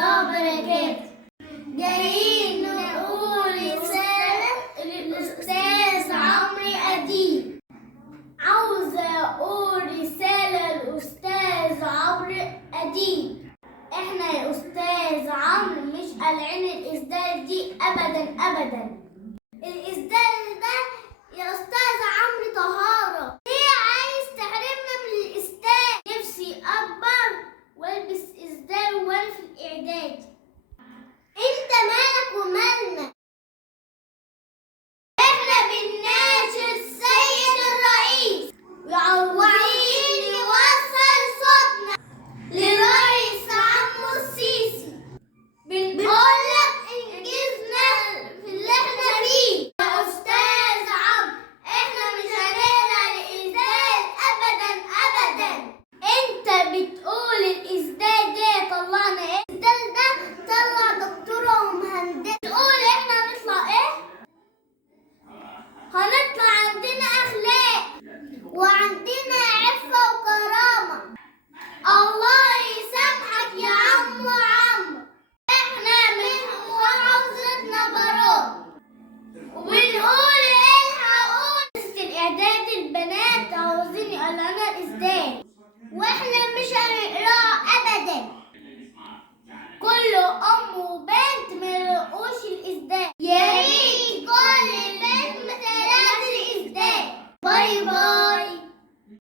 الله وبركاته. جايين نقول رسالة للأستاذ عمرو أديب. عاوزة أقول رسالة للأستاذ عمرو أديب. إحنا يا أستاذ عمرو مش قالعين الإسدال دي أبدا أبدا. الإسدال ده يا أستاذ عمرو طه